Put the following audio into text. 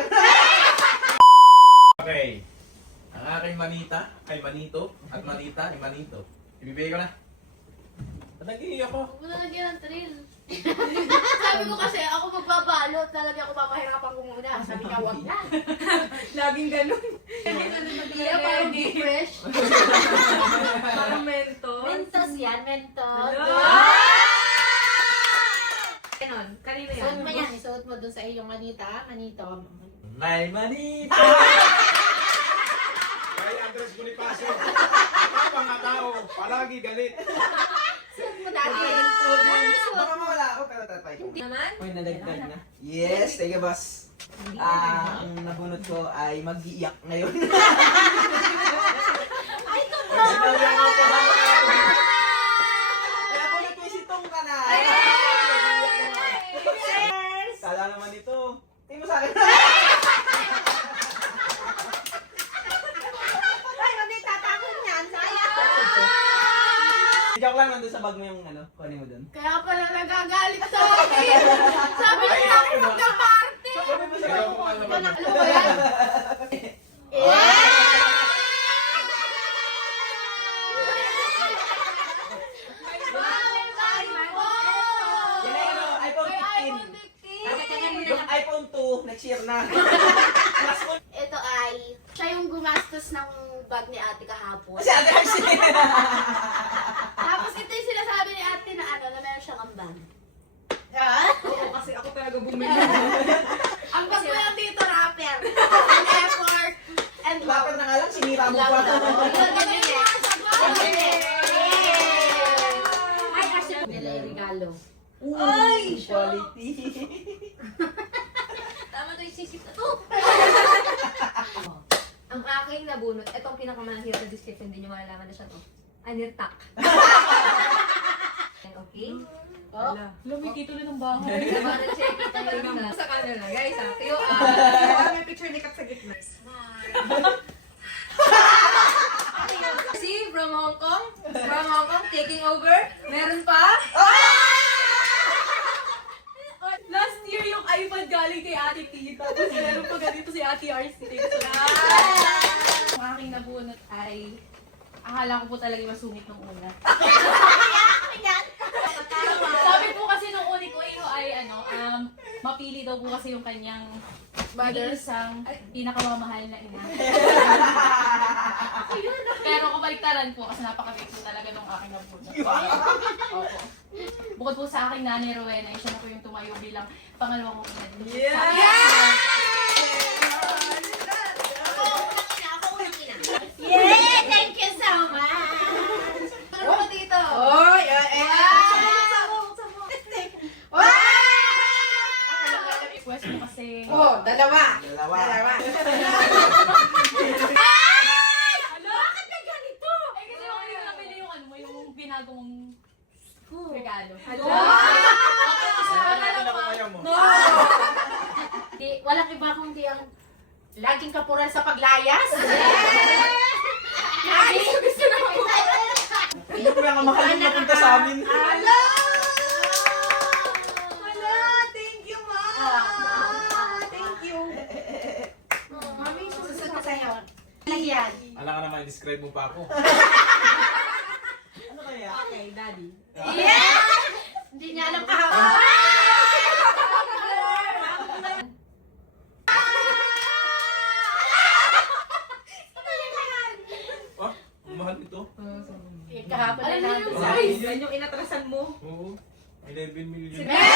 akin. Okay. Ang aking manita ay manito at manita ay manito. Ibibigay ko na. Nag-iiyak ako. Huwag mo na lagyan ng thrill. Sabi ko kasi ako magbabalot, talaga ako papahirapan ko muna. Sabi niya, wag na. Laging ganun. Iya, parang di fresh. Parang mentos. Mentos yan, mentos. Ganon. Kanina yan. Isuot mo yan, isuot mo dun sa iyong manita, manito. May manita! Kay Andres Bonifacio. Ang mga tao, palagi galit. Isuot mo dati. Baka mawala ako pero tatry ko. Naman? Uy, nadagdag na. Yes, sige boss. Ang nabunot ko ay mag-iiyak ngayon. Ay, ito po! Kaya po nagkwisitong ka na. Kala naman ito. Tingin mo sa akin. Ay, mami, tatakon yan. Sayang. Joke lang nandun sa bag mo yung ano, kunin mo dun. Kaya pala nagagalit sa akin. Sabi niya ako magka-party. Kunin mo sa bag mo. Ano ba yan? Yan na yun, iPhone 15. Yung iPhone 2, next year na. Ito ay, siya yung gumastos ng bag ni ate kahapon. Kasi ate Archie. Tapos ito yung sinasabi ni ate na ano, na meron siyang ambag. Oo, kasi ako talaga bumili. Ang bag ko lang dito, rapper. And effort. And Lapit na nga lang, sinira mo pa. Yun, ganun eh. Ay, kasi nila yung regalo. Ay! Quality. Tama to yung sisip na to. Ang aking nabunot, itong pinakamahirap na description, hindi nyo malalaman na siya to. Anirtak. Okay? Oh. Lumiki tuloy ng bahay. Diba na-check it na sa kanila. Guys, kayo may picture ni Kat sa gitna. See, from Hong Kong, taking over. Meron pa? Last year yung iPad galing kay Ate Tita. Tapos meron pa ganito si Ate RC. Ang aking nabunot ay akala ko po talaga masungit nung una. Sabi po kasi nung uni ko ay mapili daw po kasi yung kanyang isang pinakamamahal na ina. Pero kabaliktaran po kasi napakabait po talaga nung aking nabunot. Opo. Bukod po sa aking nanay Rowena, siya na po yung tumayo bilang pangalawang ina. Yeah! Thank you so much! Ano pa dito? Oy! Request mo kasi... Oh, dalawa! Dalawa. Bakit na ganito? Eh kasi ako yung nabili yung ano mo, yung binago mong regalo. Walang iba kundi ang laging kapuran sa paglayas. Ay, gusto na ako. Hindi ko yung mahal yung napunta sa amin. Hala! Thank you, Ma! Thank you. Mami, susunod ka sa'yo. Lagyan. Alam ka naman, describe mo pa ako. Ano kaya? Okay, Daddy. Yeah! Hindi niya alam kahapon. Oh, ang mahal ito. Kahapon na Alam lang. niyo yung Guys, yan yung inatrasan mo. Oo. 11 million. Eh!